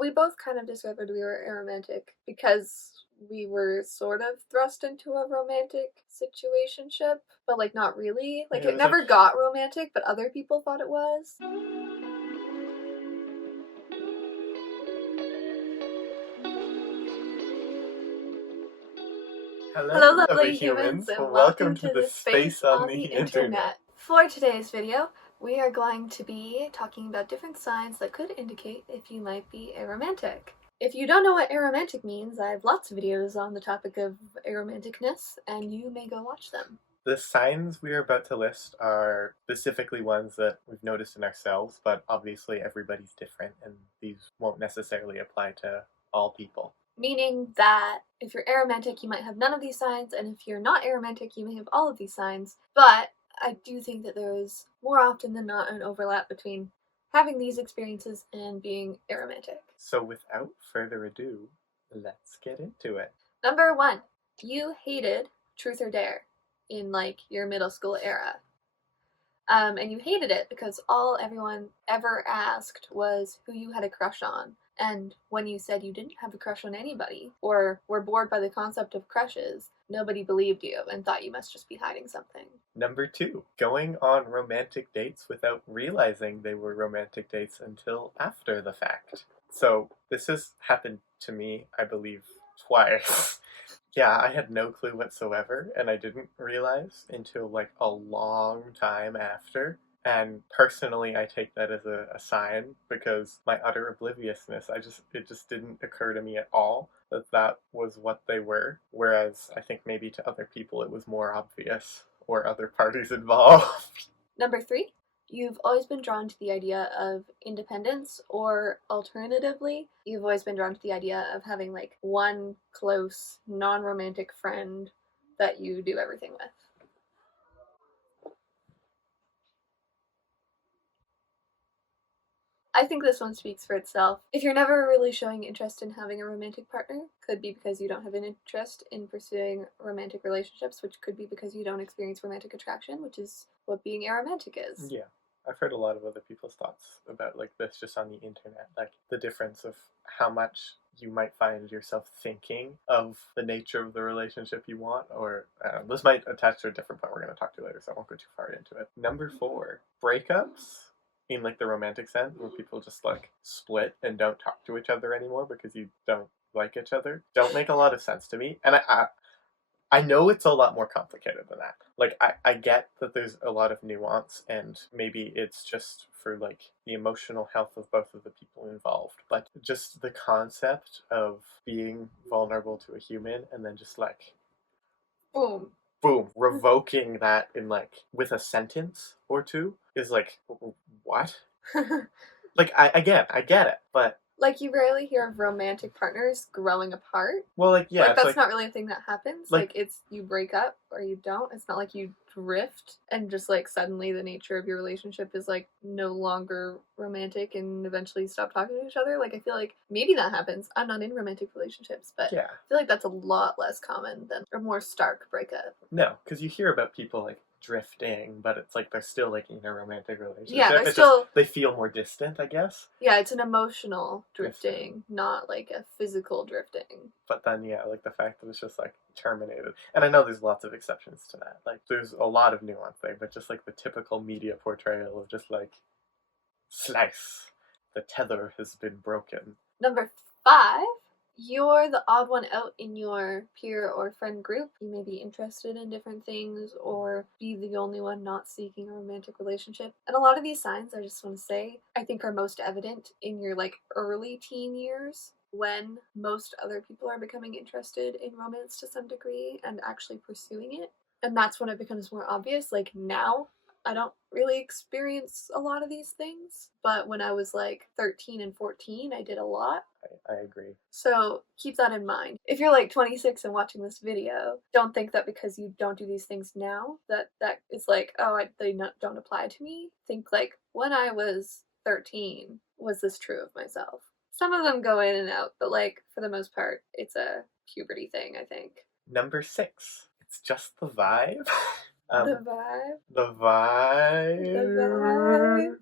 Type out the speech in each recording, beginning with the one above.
we both kind of discovered we were aromantic because we were sort of thrust into a romantic situationship, but like not really. Like Yeah, it never got romantic, but other people thought it was. Hello, lovely humans, and welcome to the space on the internet. For today's video, we are going to be talking about different signs that could indicate if you might be aromantic. If you don't know what aromantic means, I have lots of videos on the topic of aromanticness, and you may go watch them. The signs we are about to list are specifically ones that we've noticed in ourselves, but obviously everybody's different, and these won't necessarily apply to all people. Meaning that if you're aromantic, you might have none of these signs, and if you're not aromantic, you may have all of these signs. But I do think that there is more often than not an overlap between having these experiences and being aromantic. So without further ado, let's get into it. Number 1, you hated Truth or Dare in like your middle school era. And you hated it because all everyone ever asked was who you had a crush on. And when you said you didn't have a crush on anybody, or were bored by the concept of crushes, nobody believed you and thought you must just be hiding something. Number 2, going on romantic dates without realizing they were romantic dates until after the fact. So this has happened to me, I believe, twice. Yeah, I had no clue whatsoever, and I didn't realize until like a long time after. And personally, I take that as a sign because my utter obliviousness, it just didn't occur to me at all that that was what they were. Whereas I think maybe to other people it was more obvious, or other parties involved. Number 3, you've always been drawn to the idea of independence, or alternatively, you've always been drawn to the idea of having like one close, non-romantic friend that you do everything with. I think this one speaks for itself. If you're never really showing interest in having a romantic partner, could be because you don't have an interest in pursuing romantic relationships, which could be because you don't experience romantic attraction, which is what being aromantic is. Yeah. I've heard a lot of other people's thoughts about like this just on the internet, like the difference of how much you might find yourself thinking of the nature of the relationship you want, or this might attach to a different point we're going to talk to later, so I won't go too far into it. Number 4, breakups in like the romantic sense, where people just like split and don't talk to each other anymore because you don't like each other, don't make a lot of sense to me. And I know it's a lot more complicated than that. Like, I get that there's a lot of nuance, and maybe it's just for, like, the emotional health of both of the people involved. But just the concept of being vulnerable to a human and then just, like, boom, revoking that in, like, with a sentence or two is, like, what? Like, I get it, but... Like, you rarely hear of romantic partners growing apart. Well, like, yeah. Like, that's not really a thing that happens. Like, it's you break up or you don't. It's not like you drift and just, like, suddenly the nature of your relationship is, like, no longer romantic and eventually stop talking to each other. Like, I feel like maybe that happens. I'm not in romantic relationships, but yeah. I feel like that's a lot less common than a more stark breakup. No, because you hear about people, like, drifting, but it's like they're still like in a romantic relationship. Yeah, they're still... they feel more distant, I guess. Yeah, it's an emotional drifting, not like a physical drifting. But then, yeah, like the fact that it's just like terminated. And I know there's lots of exceptions to that. Like, there's a lot of nuance there, but just like the typical media portrayal of just like, slice, the tether has been broken. Number 5, you're the odd one out in your peer or friend group. You may be interested in different things or be the only one not seeking a romantic relationship. And a lot of these signs, I just want to say, I think are most evident in your like early teen years, when most other people are becoming interested in romance to some degree and actually pursuing it. And that's when it becomes more obvious. Like, now I don't really experience a lot of these things, but when I was like 13 and 14, I did a lot. I agree. So keep that in mind. If you're like 26 and watching this video, don't think that because you don't do these things now, that is like, oh, they don't apply to me. Think like, when I was 13, was this true of myself? Some of them go in and out, but like for the most part, it's a puberty thing, I think. Number 6, it's just the vibe. The vibe. The The vibe.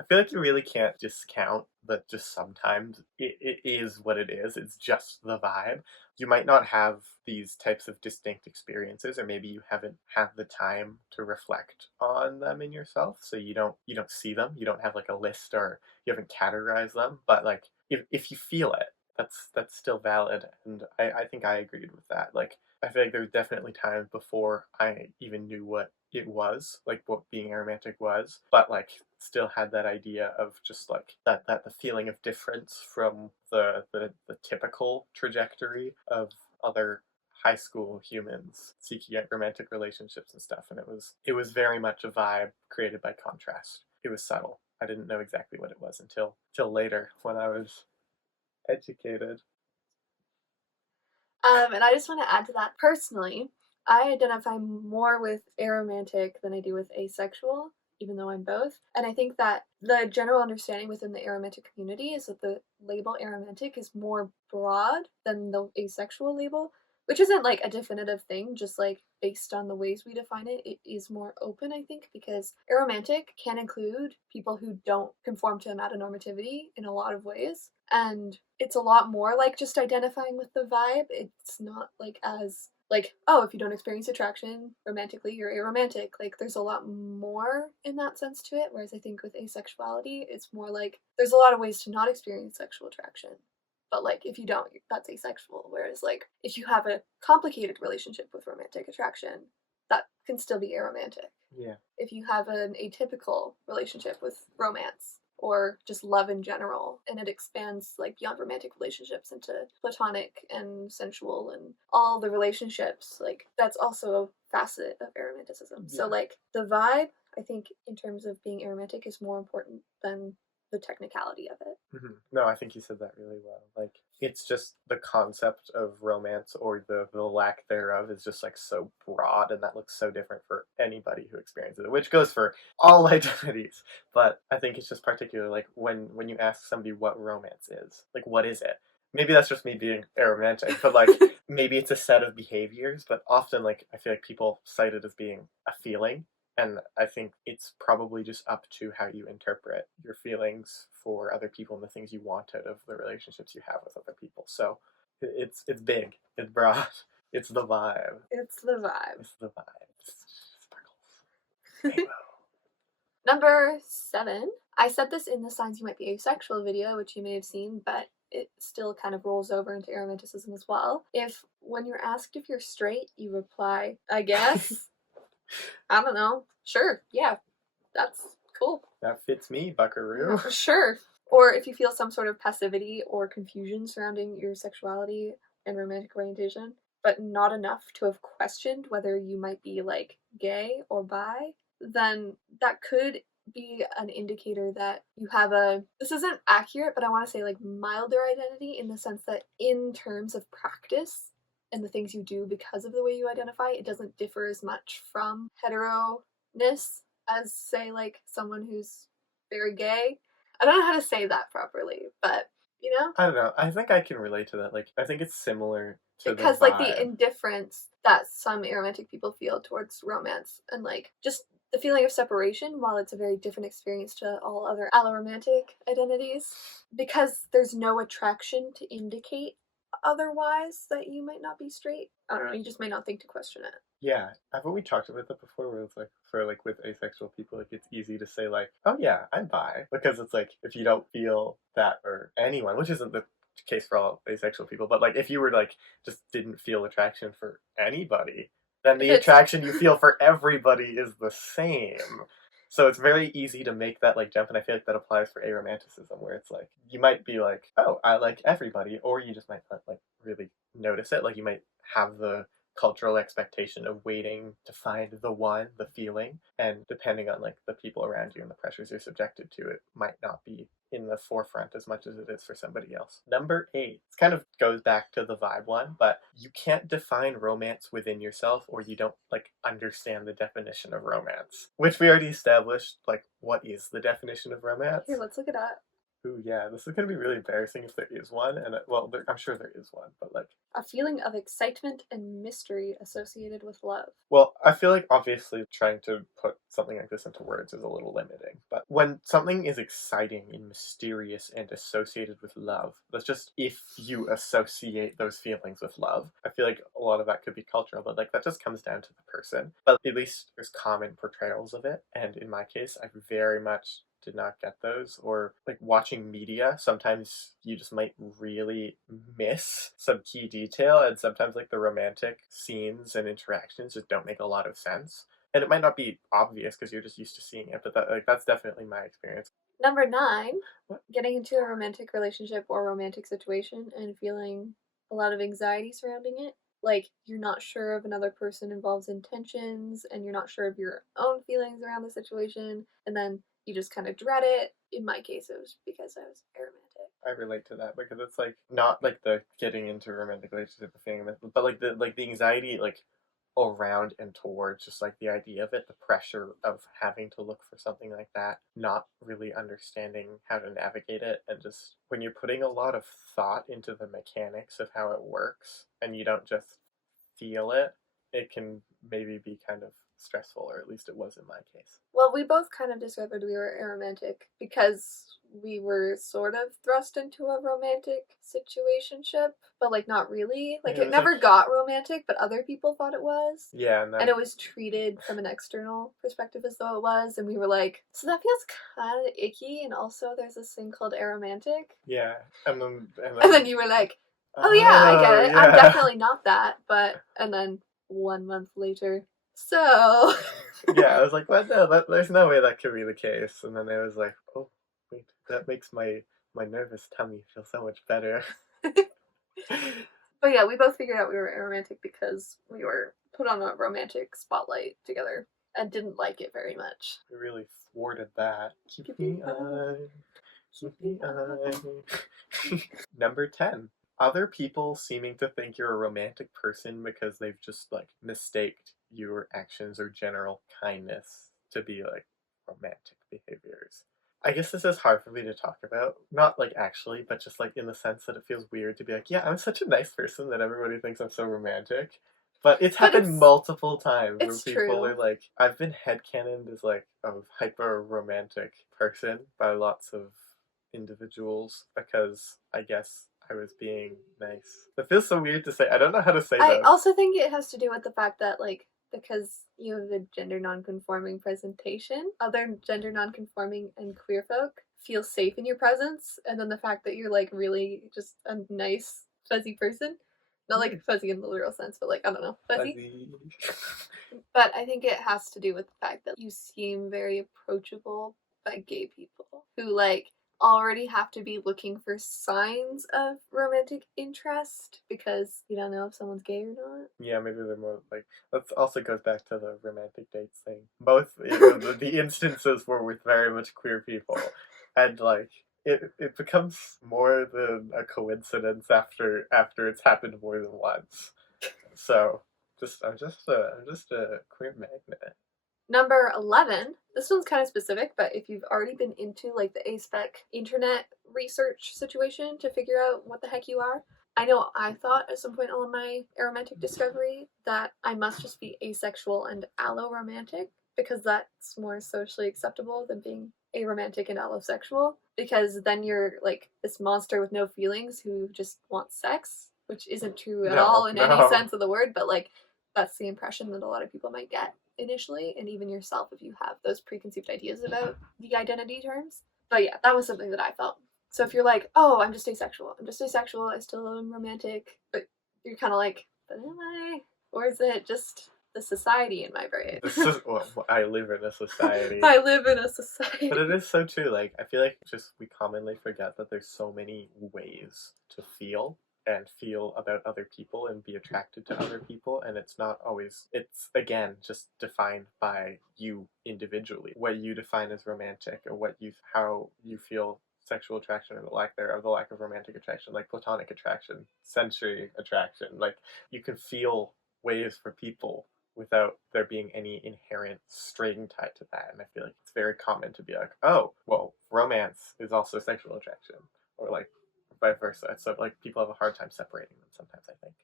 I feel like you really can't discount that just sometimes it is what it is. It's just the vibe. You might not have these types of distinct experiences, or maybe you haven't had the time to reflect on them in yourself, so you don't see them. You don't have like a list, or you haven't categorized them. But like if you feel it, that's still valid, and I think I agreed with that. Like I feel like there were definitely times before I even knew what it was, like what being aromantic was, but like still had that idea of just like that the feeling of difference from the typical trajectory of other high school humans seeking out romantic relationships and stuff. And it was very much a vibe created by contrast. It was subtle. I didn't know exactly what it was until later when I was educated. And I just want to add to that personally, I identify more with aromantic than I do with asexual, even though I'm both. And I think that the general understanding within the aromantic community is that the label aromantic is more broad than the asexual label, which isn't like a definitive thing, just like based on the ways we define it, it is more open, I think, because aromantic can include people who don't conform to amatonormativity in a lot of ways. And it's a lot more like just identifying with the vibe. It's not like as like, oh, if you don't experience attraction romantically, you're aromantic. Like there's a lot more in that sense to it. Whereas I think with asexuality, it's more like there's a lot of ways to not experience sexual attraction. But like if you don't, that's asexual. Whereas like if you have a complicated relationship with romantic attraction, that can still be aromantic. Yeah. If you have an atypical relationship with romance or just love in general, and it expands like beyond romantic relationships into platonic and sensual and all the relationships, like that's also a facet of aromanticism. Yeah. So like the vibe, I think in terms of being aromantic is more important than the technicality of it. Mm-hmm. No, I think you said that really well. Like, it's just the concept of romance, or the lack thereof, is just like so broad, and that looks so different for anybody who experiences it, which goes for all identities. But I think it's just particular, like when you ask somebody what romance is, like what is it? Maybe that's just me being aromantic, but like maybe it's a set of behaviors. But often, like I feel like people cite it as being a feeling, and I think it's probably just up to how you interpret your feelings for other people and the things you want out of the relationships you have with other people. So it's big, it's broad, it's the vibe. It's the vibe. It's the vibe. Sparkles. Rainbow. Number 7. I said this in the signs you might be asexual video, which you may have seen, but it still kind of rolls over into aromanticism as well. If when you're asked if you're straight, you reply, I guess. I don't know. Sure. Yeah. That's cool. That fits me, buckaroo. Yeah, sure. Or if you feel some sort of passivity or confusion surrounding your sexuality and romantic orientation, but not enough to have questioned whether you might be like gay or bi, then that could be an indicator that you have a, this isn't accurate, but I want to say like milder identity, in the sense that in terms of practice and the things you do because of the way you identify, it doesn't differ as much from hetero-ness as say like someone who's very gay. I don't know how to say that properly, but you know, I don't know. I think I can relate to that. Like, I think it's similar to because the like vibe. the indifference that some aromantic people feel towards romance, and like just the feeling of separation, while it's a very different experience to all other alloromantic identities, because there's no attraction to indicate otherwise that you might not be straight. I don't know, you just may not think to question it. Yeah, haven't we talked about that before? Where it's like, for like with asexual people, like it's easy to say like, oh yeah, I'm bi, because it's like if you don't feel that, or anyone, which isn't the case for all asexual people, but like if you were like just didn't feel attraction for anybody, then the attraction you feel for everybody is the same. So it's very easy to make that like jump, and I feel like that applies for aromanticism, where it's like you might be like, oh, I like everybody, or you just might not like really notice it. Like you might have the cultural expectation of waiting to find the one, the feeling, and depending on like the people around you and the pressures you're subjected to, it might not be in the forefront as much as it is for somebody else. Number 8, it kind of goes back to the vibe one, but you can't define romance within yourself, or you don't like understand the definition of romance, which we already established. Like, what is the definition of romance? Here, let's look it up. Ooh, yeah, this is gonna be really embarrassing if there is one, and well, I'm sure there is one, but like, A feeling of excitement and mystery associated with love. well, I feel like obviously trying to put something like this into words is a little limiting, but when something is exciting and mysterious and associated with love, that's just if you associate those feelings with love. I feel like a lot of that could be cultural, but like that just comes down to the person. But at least there's common portrayals of it, and in my case, I very much did not get those. Or like watching media, sometimes you just might really miss some key detail, and sometimes like the romantic scenes and interactions just don't make a lot of sense, and it might not be obvious because you're just used to seeing it, but that's definitely my experience. Number 9, What? getting into a romantic relationship or romantic situation and feeling a lot of anxiety surrounding it. Like, you're not sure if another person involves intentions, and you're not sure of your own feelings around the situation, and then you just kind of dread it. In my case, it was because I was aromantic. I relate to that because it's like not like the getting into a romantic relationship thing, but like the anxiety like around and towards just like the idea of it, the pressure of having to look for something like that, not really understanding how to navigate it, and just when you're putting a lot of thought into the mechanics of how it works and you don't just feel it, it can maybe be kind of stressful, or at least it was in my case. Well, we both kind of discovered we were aromantic because we were sort of thrust into a romantic situationship, but like not really. Like It it was like, never got romantic, but other people thought it was. yeah, and And then it was treated from an external perspective as though it was, and we were like, so that feels kind of icky, and also there's this thing called aromantic. yeah, and And then then you were like, oh yeah, I get oh it. I'm yeah. definitely not that, but, and then 1 month later, so. Yeah, I was like, what? No, there's no way that could be the case. And then I was like, oh, wait, that makes my nervous tummy feel so much better. But yeah, we both figured out we were aromantic because we were put on a romantic spotlight together and didn't like it very much. We really thwarted that. Keep Keep me me up, on, keep keep me me up. on. Number 10. Other people seeming to think you're a romantic person because they've just like mistaked your actions or general kindness to be like romantic behaviors. I guess this is hard for me to talk about. Not like actually, but just like in the sense that it feels weird to be like, yeah, I'm such a nice person that everybody thinks I'm so romantic. But it's But happened multiple times where it's people true. are like, I've been headcanoned as like a hyper romantic person by lots of individuals because I guess I was being nice. It feels so weird to say. I don't know how to say I this. also think it has to do with the fact that, like, because you have a gender nonconforming presentation, other gender nonconforming and queer folk feel safe in your presence, and then the fact that you're like really just a nice fuzzy person, not like fuzzy in the literal sense, but like I don't know, fuzzy. Fuzzy. But I think it has to do with the fact that you seem very approachable by gay people who like already have to be looking for signs of romantic interest because you don't know if someone's gay or not. Yeah, maybe they're more like that. Also goes back to the romantic dates thing. Both the instances were with very much queer people, and like it becomes more than a coincidence after it's happened more than once. So just I'm just a queer magnet. Number 11. This one's kind of specific, but if you've already been into like the aspec internet research situation to figure out what the heck you are, I know I thought at some point on my aromantic discovery that I must just be asexual and alloromantic because that's more socially acceptable than being aromantic and allosexual, because then you're like this monster with no feelings who just wants sex, which isn't true at all No, in any no. sense of the word, but like that's the impression that a lot of people might get initially, and even yourself if you have those preconceived ideas about the identity terms. But yeah, that was something that I felt. So if you're like, oh, I'm just asexual, I still am romantic, but you're kind of like, but am I? Or is it just the society in my brain? This is well, I live in a society. I live in a society. But it is so true. Like I feel like just we commonly forget that there's so many ways to feel and feel about other people and be attracted to other people, and it's not always, it's again just defined by you individually, what you define as romantic, or what you how you feel sexual attraction or the lack thereof, the lack of romantic attraction, like platonic attraction, sensory attraction. Like you can feel ways for people without there being any inherent string tied to that. And I feel like it's very common to be like, oh, well, romance is also sexual attraction, or like vice versa. So like people have a hard time separating them sometimes, I think.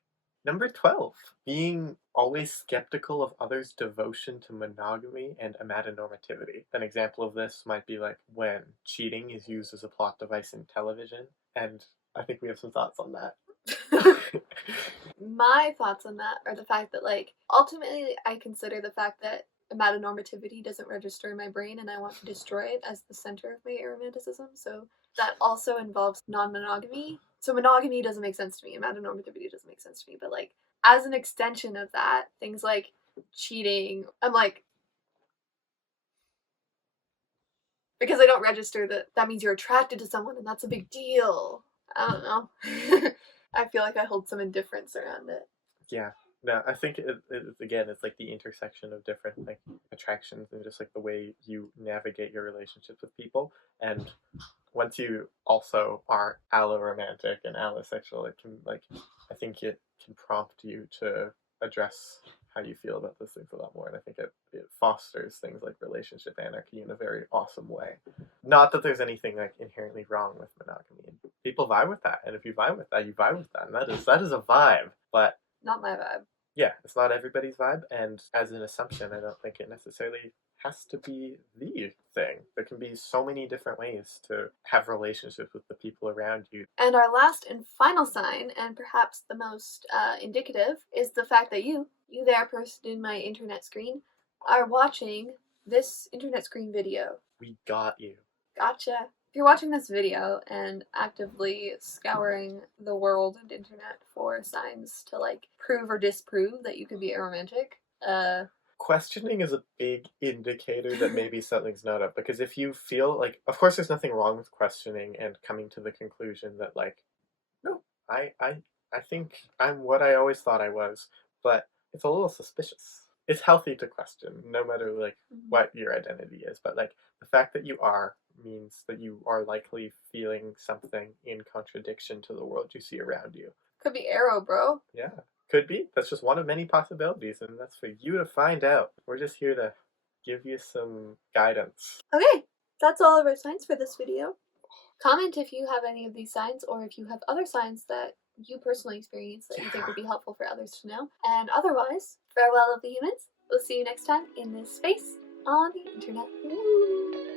Number 12, being always skeptical of others' devotion to monogamy and amatonormativity. An example of this might be like when cheating is used as a plot device in television, and I think we have some thoughts on that. My thoughts on that are the fact that, like, ultimately I consider the fact that amatonormativity doesn't register in my brain and I want to destroy it as the center of my aromanticism. So that also involves non-monogamy. So monogamy doesn't make sense to me. Amatonormativity doesn't make sense to me. But like as an extension of that, things like cheating, I'm like, because I don't register that that means you're attracted to someone and that's a big deal. I don't know. I feel like I hold some indifference around it. Yeah. No, I think again, it's like the intersection of different like attractions and just like the way you navigate your relationships with people. And once you also are alloromantic and allosexual, it can like I think it can prompt you to address how you feel about those things a lot more. And I think it fosters things like relationship anarchy in a very awesome way. Not that there's anything like inherently wrong with monogamy. People vibe with that, and if you vibe with that, you vibe with that, and that is a vibe. But not my vibe. Yeah, it's not everybody's vibe, and as an assumption, I don't think it necessarily has to be the thing. There can be so many different ways to have relationships with the people around you. And our last and final sign, and perhaps the most indicative, is the fact that you there, person in my internet screen, are watching this internet screen video. We got you. Gotcha. If you're watching this video and actively scouring the world and internet for signs to like prove or disprove that you could be aromantic, questioning is a big indicator that maybe something's not up, because if you feel like, of course there's nothing wrong with questioning and coming to the conclusion that like, no, I think I'm what I always thought I was, but it's a little suspicious. It's healthy to question no matter like what your identity is, but like the fact that you are means that you are likely feeling something in contradiction to the world you see around you. Could be arrow, bro. Yeah, could be. That's just one of many possibilities, and that's for you to find out. We're just here to give you some guidance. Okay, that's all of our signs for this video. Comment if you have any of these signs, or if you have other signs that you personally experience that you think would be helpful for others to know. And otherwise, farewell of the humans. We'll see you next time in this space on the internet. Woo!